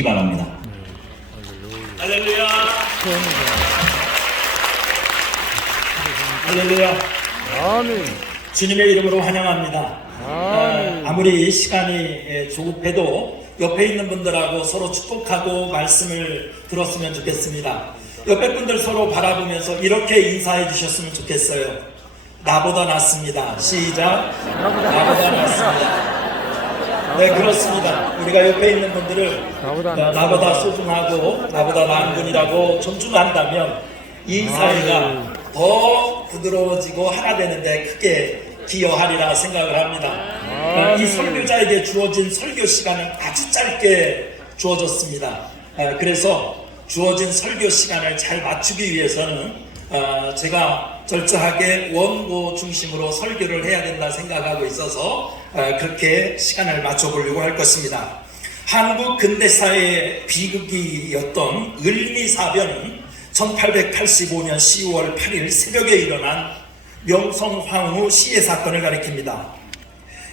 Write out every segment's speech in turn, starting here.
주시기 바랍니다. 할렐루야. 할렐루야. 아멘. 주님의 이름으로 환영합니다. 아멘. 아무리 시간이 조급해도 옆에 있는 분들하고 서로 축복하고 말씀을 들었으면 좋겠습니다. 옆에 분들 서로 바라보면서 이렇게 인사해 주셨으면 좋겠어요. 나보다 낫습니다. 시작. 나보다 낫습니다. 네, 그렇습니다. 우리가 옆에 있는 분들을 나보다 소중하고 나보다 나은 분이라고 존중한다면 이 사이가 더 부드러워지고 하나 되는데 크게 기여하리라 생각을 합니다. 이 설교자에게 주어진 설교 시간은 아주 짧게 주어졌습니다. 그래서 주어진 설교 시간을 잘 맞추기 위해서는 제가 철저하게 원고 중심으로 설교를 해야 된다 생각하고 있어서 그렇게 시간을 맞춰보려고 할 것입니다. 한국 근대사의 비극이었던 을미사변은 1885년 10월 8일 새벽에 일어난 명성황후 시해 사건을 가리킵니다.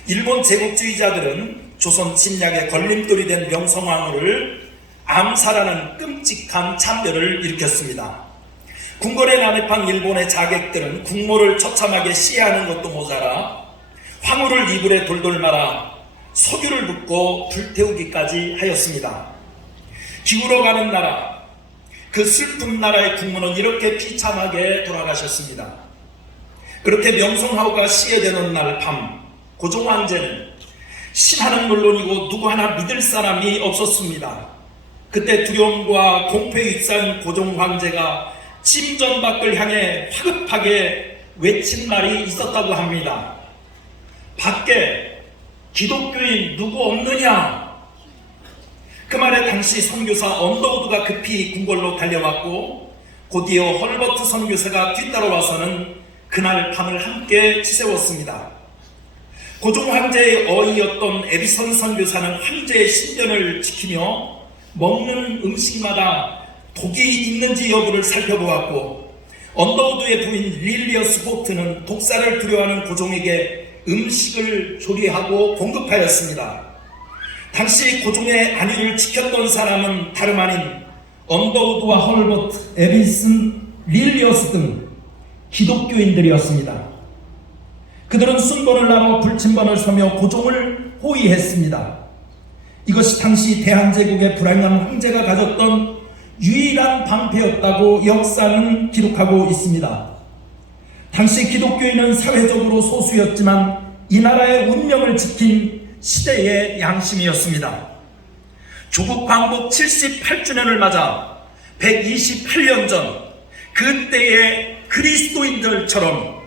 일본 제국주의자들은 조선 침략의 걸림돌이 된 명성황후를 암살하는 끔찍한 참변을 일으켰습니다. 궁궐에 난입한 일본의 자객들은 국모를 처참하게 시해하는 것도 모자라 황후를 이불에 돌돌 말아 석유를 붓고 불태우기까지 하였습니다. 기울어가는 나라, 그 슬픈 나라의 국모는 이렇게 비참하게 돌아가셨습니다. 그렇게 명성황후가 시해되는 날 밤, 고종 황제는 신하는 물론이고 누구 하나 믿을 사람이 없었습니다. 그때 두려움과 공포에 휩싸인 고종 황제가 침전 밖을 향해 화급하게 외친 말이 있었다고 합니다. 밖에 기독교인 누구 없느냐? 그 말에 당시 선교사 언더우드가 급히 궁궐로 달려왔고 곧이어 헐버트 선교사가 뒤따라와서는 그날 밤을 함께 지새웠습니다. 고종 황제의 어이였던 에비선 선교사는 황제의 신변을 지키며 먹는 음식마다 독이 있는지 여부를 살펴보았고 언더우드의 부인 릴리어스 호트는 독사를 두려워하는 고종에게 음식을 조리하고 공급하였습니다. 당시 고종의 안위를 지켰던 사람은 다름 아닌 언더우드와 헐버트, 에비슨, 릴리어스 등 기독교인들이었습니다. 그들은 순번을 나눠 불침번을 서며 고종을 호위했습니다. 이것이 당시 대한제국의 불행한 황제가 가졌던 유일한 방패였다고 역사는 기록하고 있습니다. 당시 기독교인은 사회적으로 소수였지만 이 나라의 운명을 지킨 시대의 양심이었습니다. 조국 광복 78주년을 맞아 128년 전 그때의 그리스도인들처럼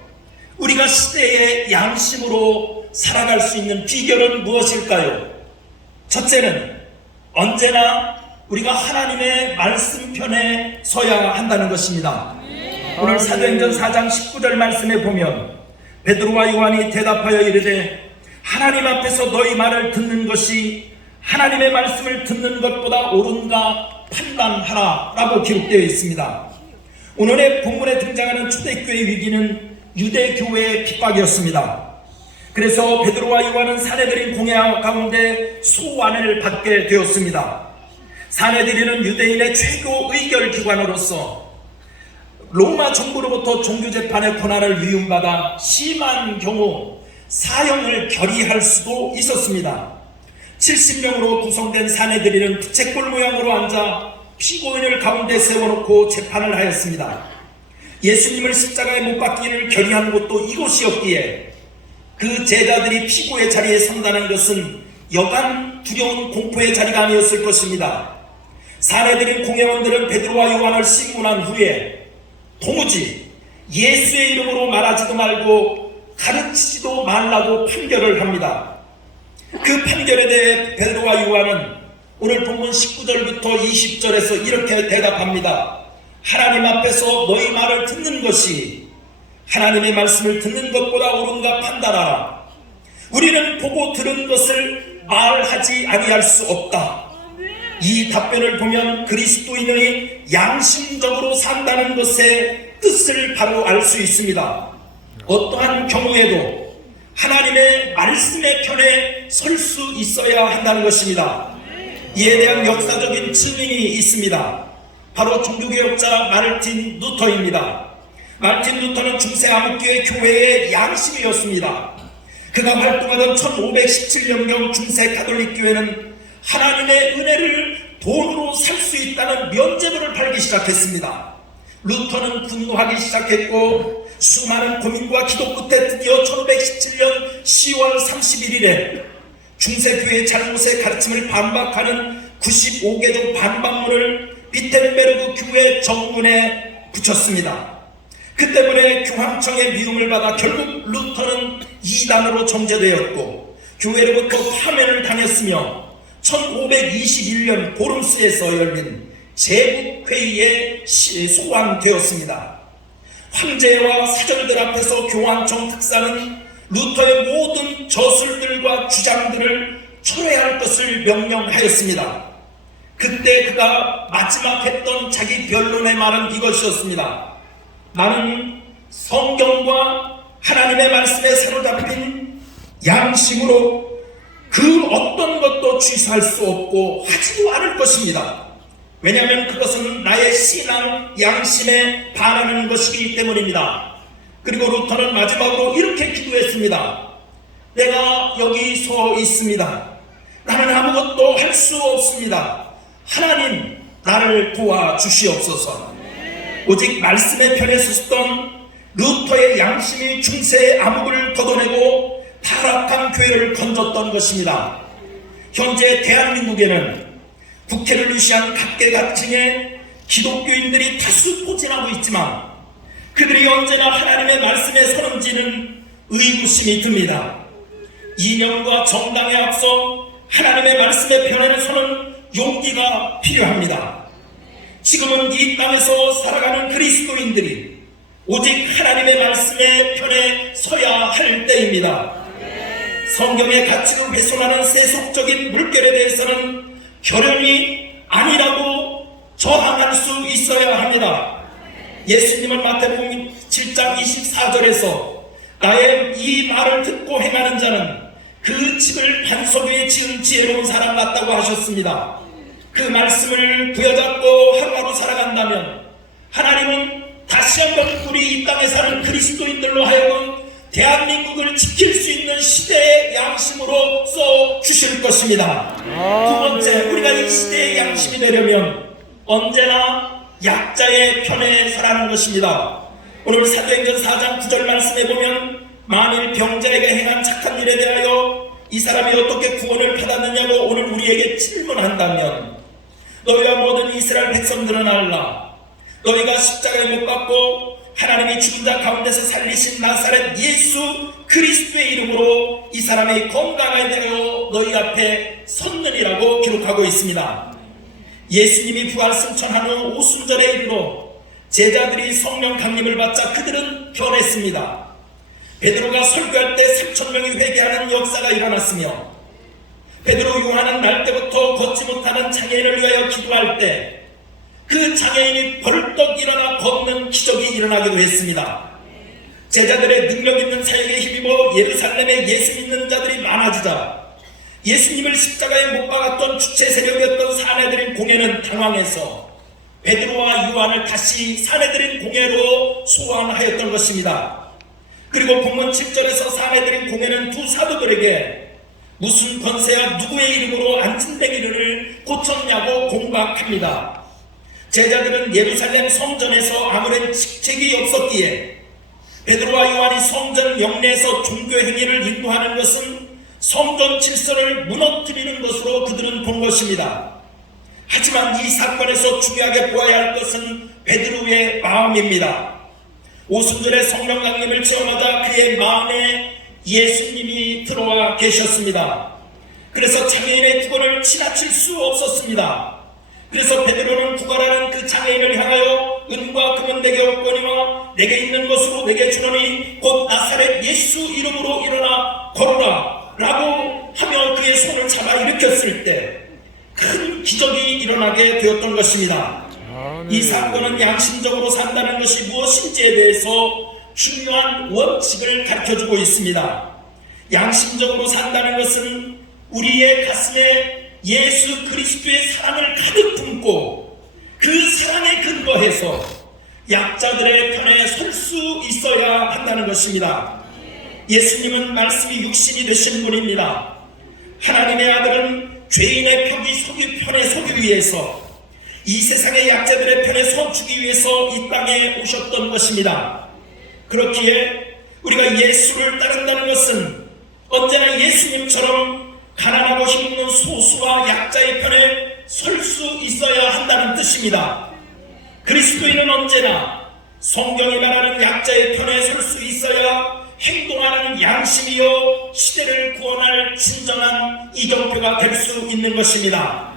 우리가 시대의 양심으로 살아갈 수 있는 비결은 무엇일까요? 첫째는 언제나 우리가 하나님의 말씀 편에 서야 한다는 것입니다. 오늘 사도행전 4장 19절 말씀에 보면 베드로와 요한이 대답하여 이르되 하나님 앞에서 너희 말을 듣는 것이 하나님의 말씀을 듣는 것보다 옳은가 판단하라 라고 기록되어 있습니다. 오늘의 본문에 등장하는 초대교회의 위기는 유대교회의 핍박이었습니다. 그래서 베드로와 요한은 사내들인 공회 가운데 소환을 받게 되었습니다. 사내들이는 유대인의 최고 의결기관으로서 로마 정부로부터 종교재판의 권한을 위임받아 심한 경우 사형을 결의할 수도 있었습니다. 70명으로 구성된 사내들이는 부채꼴 모양으로 앉아 피고인을 가운데 세워놓고 재판을 하였습니다. 예수님을 십자가에 못 박기를 결의한 곳도 이곳이었기에 그 제자들이 피고의 자리에 선다는 것은 여간 두려운 공포의 자리가 아니었을 것입니다. 사내들인 공회원들은 베드로와 요한을 신문한 후에 도무지 예수의 이름으로 말하지도 말고 가르치지도 말라고 판결을 합니다. 그 판결에 대해 베드로와 요한은 오늘 본문 19절부터 20절에서 이렇게 대답합니다. 하나님 앞에서 너희 말을 듣는 것이 하나님의 말씀을 듣는 것보다 옳은가 판단하라. 우리는 보고 들은 것을 말하지 아니할 수 없다. 이 답변을 보면 그리스도인의 양심적으로 산다는 것의 뜻을 바로 알 수 있습니다. 어떠한 경우에도 하나님의 말씀의 편에 설 수 있어야 한다는 것입니다. 이에 대한 역사적인 증인이 있습니다. 바로 종교개혁자 마르틴 루터입니다. 마르틴 루터는 중세 암흑기의 교회의 양심이었습니다. 그가 활동하던 1517년경 중세 가톨릭 교회는 하나님의 은혜를 돈으로 살 수 있다는 면죄부를 팔기 시작했습니다. 루터는 분노하기 시작했고 수많은 고민과 기도 끝에 드디어 1517년 10월 31일에 중세교회의 잘못의 가르침을 반박하는 95개조 반박문을 비텐베르그 교회 정문에 붙였습니다. 그 때문에 교황청의 미움을 받아 결국 루터는 이단으로 정죄되었고 교회로부터 파면을 당했으며 1521년 보름스에서 열린 제국회의에 소환되었습니다. 황제와 사절들 앞에서 교황청 특사는 루터의 모든 저술들과 주장들을 철회할 것을 명령하였습니다. 그때 그가 마지막 했던 자기 변론의 말은 이것이었습니다. 나는 성경과 하나님의 말씀에 사로잡힌 양심으로 그 어떤 것도 취소할 수 없고 하지도 않을 것입니다. 왜냐하면 그것은 나의 신앙 양심에 반하는 것이기 때문입니다. 그리고 루터는 마지막으로 이렇게 기도했습니다. 내가 여기 서 있습니다. 나는 아무것도 할 수 없습니다. 하나님 나를 도와주시옵소서. 오직 말씀의 편에 섰던 루터의 양심이 중세의 암흑을 걷어내고 타락한 교회를 건졌던 것입니다. 현재 대한민국에는 국회를 유시한 각계각층의 기독교인들이 다수 포진하고 있지만 그들이 언제나 하나님의 말씀에 서는지는 의구심이 듭니다. 이념과 정당에 앞서 하나님의 말씀의 편에 서는 용기가 필요합니다. 지금은 이 땅에서 살아가는 그리스도인들이 오직 하나님의 말씀의 편에 서야 할 때입니다. 성경의 가치를 훼손하는 세속적인 물결에 대해서는 결연히 아니라고 저항할 수 있어야 합니다. 예수님은 마태복음 7장 24절에서 나의 이 말을 듣고 행하는 자는 그 집을 반석 위에 지은 지혜로운 사람 같다고 하셨습니다. 그 말씀을 부여잡고 하루하루 살아간다면 하나님은 다시 한번 우리 이 땅에 사는 그리스도인들로 하여금 대한민국을 지킬 수 있는 시대의 양심으로 써 주실 것입니다. 두 번째, 우리가 이 시대의 양심이 되려면 언제나 약자의 편에 서라는 것입니다. 오늘 사도행전 4장 9절 말씀에 보면 만일 병자에게 행한 착한 일에 대하여 이 사람이 어떻게 구원을 받았느냐고 오늘 우리에게 질문한다면 너희와 모든 이스라엘 백성들은 알라. 너희가 십자가에 못 박고 하나님이 죽은 자 가운데서 살리신 나사렛 예수 그리스도의 이름으로 이 사람이 건강하게 되어 너희 앞에 섰느니라고 기록하고 있습니다. 예수님이 부활 승천한 후 오순절에 이르러 제자들이 성령 강림을 받자 그들은 변했습니다. 베드로가 설교할 때 3,000명이 회개하는 역사가 일어났으며 베드로 요한은 날 때부터 걷지 못하는 장애인을 위하여 기도할 때 그 장애인이 벌떡 일어나 걷는 기적이 일어나기도 했습니다. 제자들의 능력 있는 사역에 힘입어 예루살렘에 예수 믿는 자들이 많아지자 예수님을 십자가에 못 박았던 주체 세력이었던 사내들인 공회는 당황해서 베드로와 요한을 다시 사내들인 공회로 소환하였던 것입니다. 그리고 본문 7절에서 사내들인 공회는 두 사도들에게 무슨 권세와 누구의 이름으로 안진뱅이를 고쳤냐고 공박합니다. 제자들은 예루살렘 성전에서 아무런 직책이 없었기에 베드로와 요한이 성전 영내에서 종교 행위를 인도하는 것은 성전 질서를 무너뜨리는 것으로 그들은 본 것입니다. 하지만 이 사건에서 중요하게 보아야 할 것은 베드로의 마음입니다. 오순절에 성령 강림을 체험하자 그의 마음에 예수님이 들어와 계셨습니다. 그래서 장애인의 구원을 지나칠 수 없었습니다. 그래서 베드로는 구걸하는 그 장애인을 향하여 은과 금은 내게 없거니와 내게 있는 것으로 내게 주노니 곧 나사렛 예수 이름으로 일어나 걸어라 라고 하며 그의 손을 잡아 일으켰을 때 큰 기적이 일어나게 되었던 것입니다. 이 사건은 양심적으로 산다는 것이 무엇인지에 대해서 중요한 원칙을 가르쳐주고 있습니다. 양심적으로 산다는 것은 우리의 가슴에 예수 그리스도의 사랑을 가득 품고 그 사랑에 근거해서 약자들의 편에 설 수 있어야 한다는 것입니다. 예수님은 말씀이 육신이 되신 분입니다. 하나님의 아들은 죄인의 편에 서기 위해서, 이 세상의 약자들의 편에 서주기 위해서 이 땅에 오셨던 것입니다. 그렇기에 우리가 예수를 따른다는 것은 언제나 예수님처럼 가난하고 힘없는 소수와 약자의 편에 설 수 있어야 한다는 뜻입니다. 그리스도인은 언제나 성경이 말하는 약자의 편에 설 수 있어야 행동하는 양심이요 시대를 구원할 진정한 이정표가 될 수 있는 것입니다.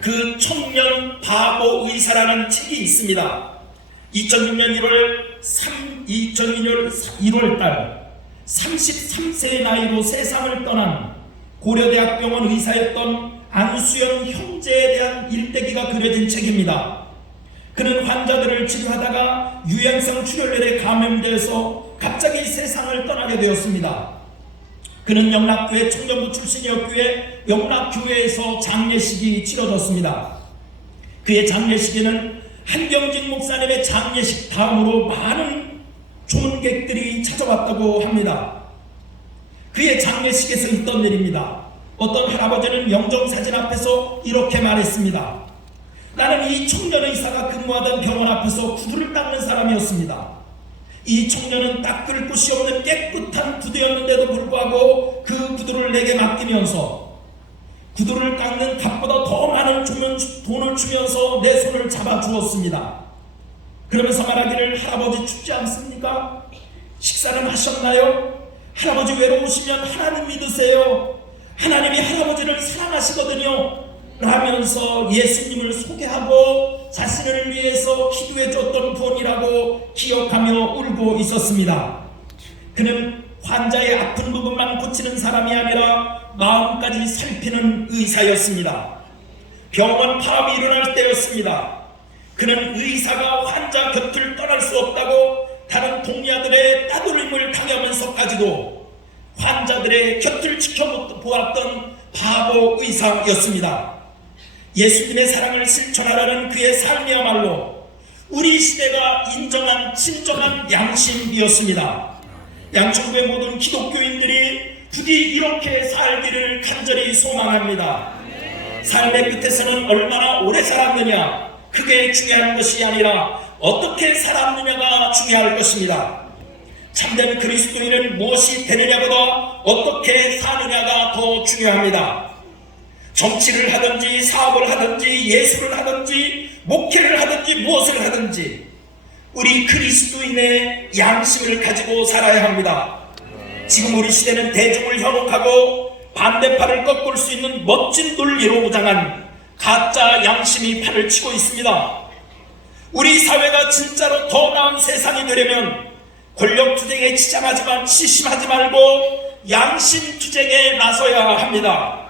그 청년 바보 의사라는 책이 있습니다. 2006년 1월 33세의 나이로 세상을 떠난 고려대학병원 의사였던 안수연 형제에 대한 일대기가 그려진 책입니다. 그는 환자들을 치료하다가 유행성 출혈열에 감염되어서 갑자기 세상을 떠나게 되었습니다. 그는 영락교회 청년부 출신이었기에 영락교회에서 장례식이 치러졌습니다. 그의 장례식에는 한경진 목사님의 장례식 다음으로 많은 조문객들이 찾아왔다고 합니다. 그의 장례식에서 있던 일입니다. 어떤 할아버지는 영정사진 앞에서 이렇게 말했습니다. 나는 이 청년 의사가 근무하던 병원 앞에서 구두를 닦는 사람이었습니다. 이 청년은 닦을 곳이 없는 깨끗한 구두였는데도 불구하고 그 구두를 내게 맡기면서 구두를 닦는 값보다 더 많은 돈을 주면서 내 손을 잡아주었습니다. 그러면서 말하기를, 할아버지 춥지 않습니까? 식사는 하셨나요? 할아버지 외로우시면 하나님 믿으세요. 하나님이 할아버지를 사랑하시거든요. 라면서 예수님을 소개하고 자신을 위해서 기도해 줬던 분이라고 기억하며 울고 있었습니다. 그는 환자의 아픈 부분만 고치는 사람이 아니라 마음까지 살피는 의사였습니다. 병원 파업이 일어날 때였습니다. 그는 의사가 환자 곁을 떠날 수 없다고 다른 동료들의 따돌림을 당하면서까지도 환자들의 곁을 지켜보았던 바보 의사였습니다. 예수님의 사랑을 실천하라는 그의 삶이야말로 우리 시대가 인정한 진정한 양심이었습니다. 양천구의 모든 기독교인들이 부디 이렇게 살기를 간절히 소망합니다. 삶의 끝에서는 얼마나 오래 살았느냐, 그게 중요한 것이 아니라 어떻게 살았느냐가 중요할 것입니다. 참된 그리스도인은 무엇이 되느냐보다 어떻게 사느냐가 더 중요합니다. 정치를 하든지 사업을 하든지 예술을 하든지 목회를 하든지 무엇을 하든지 우리 그리스도인의 양심을 가지고 살아야 합니다. 지금 우리 시대는 대중을 현혹하고 반대팔을 꺾을 수 있는 멋진 논리로 무장한 가짜 양심이 팔을 치고 있습니다. 우리 사회가 진짜로 더 나은 세상이 되려면 권력투쟁에 치심하지 말고 양심투쟁에 나서야 합니다.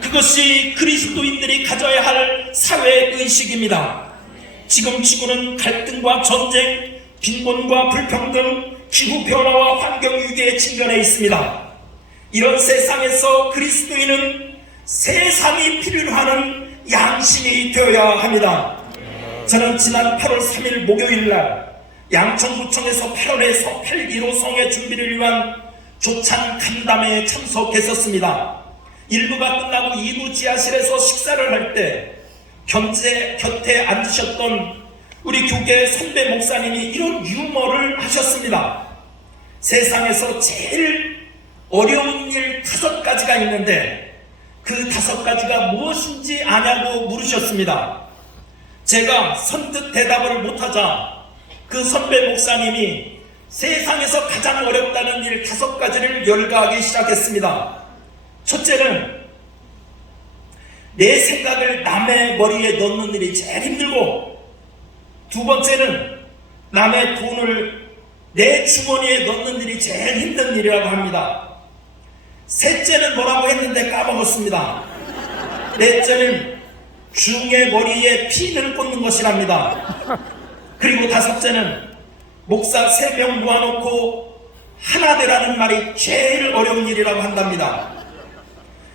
그것이 그리스도인들이 가져야 할 사회의식입니다. 지금 지구는 갈등과 전쟁, 빈곤과 불평등, 기후변화와 환경위기에 직면해 있습니다. 이런 세상에서 그리스도인은 세상이 필요로 하는 양심이 되어야 합니다. 저는 지난 8월 3일 목요일날 양천구청에서 8월에 8.15성의 준비를 위한 조찬 간담회에 참석했었습니다. 1부가 끝나고 2부 지하실에서 식사를 할 때 곁에 앉으셨던 우리 교계 선배 목사님이 이런 유머를 하셨습니다. 세상에서 제일 어려운 일 5가지가 있는데 그 5가지가 무엇인지 아냐고 물으셨습니다. 제가 선뜻 대답을 못하자 그 선배 목사님이 세상에서 가장 어렵다는 일 5가지를 열거하기 시작했습니다. 첫째는 내 생각을 남의 머리에 넣는 일이 제일 힘들고, 두 번째는 남의 돈을 내 주머니에 넣는 일이 제일 힘든 일이라고 합니다. 셋째는 뭐라고 했는데 까먹었습니다. 넷째는 중의 머리에 피를 꽂는 것이랍니다. 그리고 5째는 목사 3명 모아놓고 하나 되라는 말이 제일 어려운 일이라고 한답니다.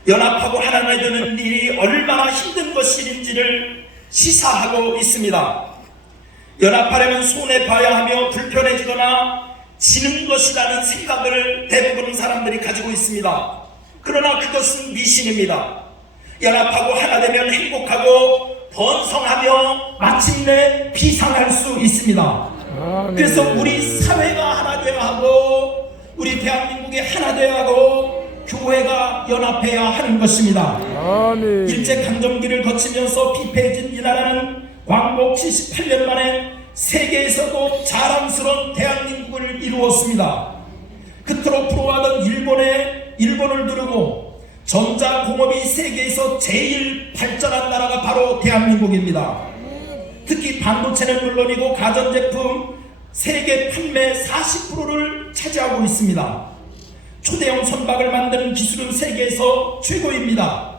연합하고 하나가 되는 일이 얼마나 힘든 것인지를 시사하고 있습니다. 연합하려면 손해봐야 하며 불편해지거나 지는 것이라는 생각을 대부분 사람들이 가지고 있습니다. 그러나 그것은 미신입니다. 연합하고 하나 되면 행복하고 번성하며 마침내 비상할 수 있습니다. 그래서 우리 사회가 하나 되어야 하고 우리 대한민국이 하나 되어야 하고 교회가 연합해야 하는 것입니다. 일제강점기를 거치면서 피폐해진 이 나라는 광복 78년 만에 세계에서도 자랑스러운 대한민국을 이루었습니다. 그토록 부러워하던 일본을 누르고 전자공업이 세계에서 제일 발전한 나라가 바로 대한민국입니다. 특히 반도체는 물론이고 가전제품 세계 판매 40%를 차지하고 있습니다. 초대형 선박을 만드는 기술은 세계에서 최고입니다.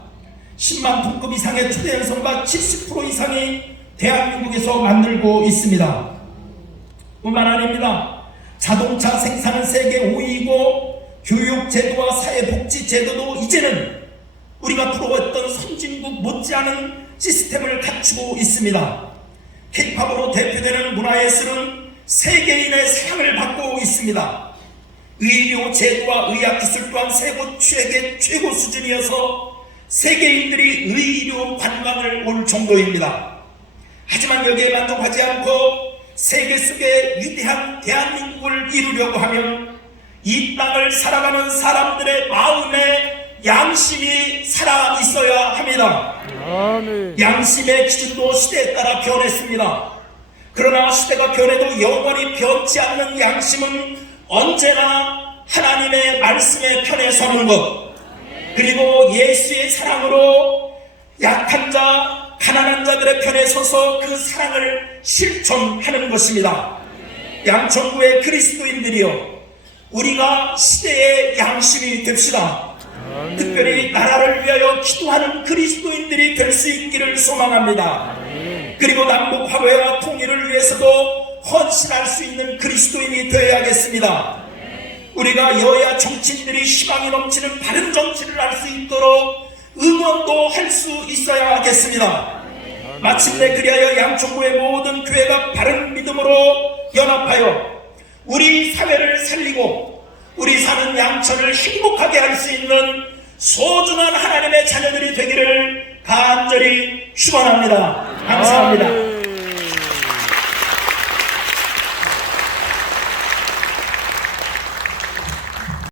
10만 톤급 이상의 초대형 선박 70% 이상이 대한민국에서 만들고 있습니다. 뿐만 아닙니다. 자동차 생산은 세계 5위이고 교육제도와 사회복지제도도 이제는 우리가 부러웠던 선진국 못지않은 시스템을 갖추고 있습니다. K-팝으로 대표되는 문화예술은 세계인의 사랑을 받고 있습니다. 의료 제도와 의학기술 또한 세계 최고 수준이어서 세계인들이 의료 관광을 올 정도입니다. 하지만 여기에 만족하지 않고 세계 속의 위대한 대한민국을 이루려고 하면 이 땅을 살아가는 사람들의 마음에 양심이 살아 있어야 합니다. 양심의 기준도 시대에 따라 변했습니다. 그러나 시대가 변해도 영원히 변치 않는 양심은 언제나 하나님의 말씀에 편에 서는 것, 그리고 예수의 사랑으로 약한 자, 가난한 자들의 편에 서서 그 사랑을 실천하는 것입니다. 양천구의 그리스도인들이여, 우리가 시대의 양심이 됩시다. 특별히 나라를 위하여 기도하는 그리스도인들이 될 수 있기를 소망합니다. 그리고 남북 화해와 통일을 위해서도 헌신할 수 있는 그리스도인이 되어야겠습니다. 우리가 여야 정치인들이 희망이 넘치는 바른 정치를 할 수 있도록 응원도 할 수 있어야겠습니다. 마침내 그리하여 양천구의 모든 교회가 바른 믿음으로 연합하여 우리 사회를 살리고 우리 사는 양천을 행복하게 할 수 있는 소중한 하나님의 자녀들이 되기를 간절히 축원합니다. 감사합니다.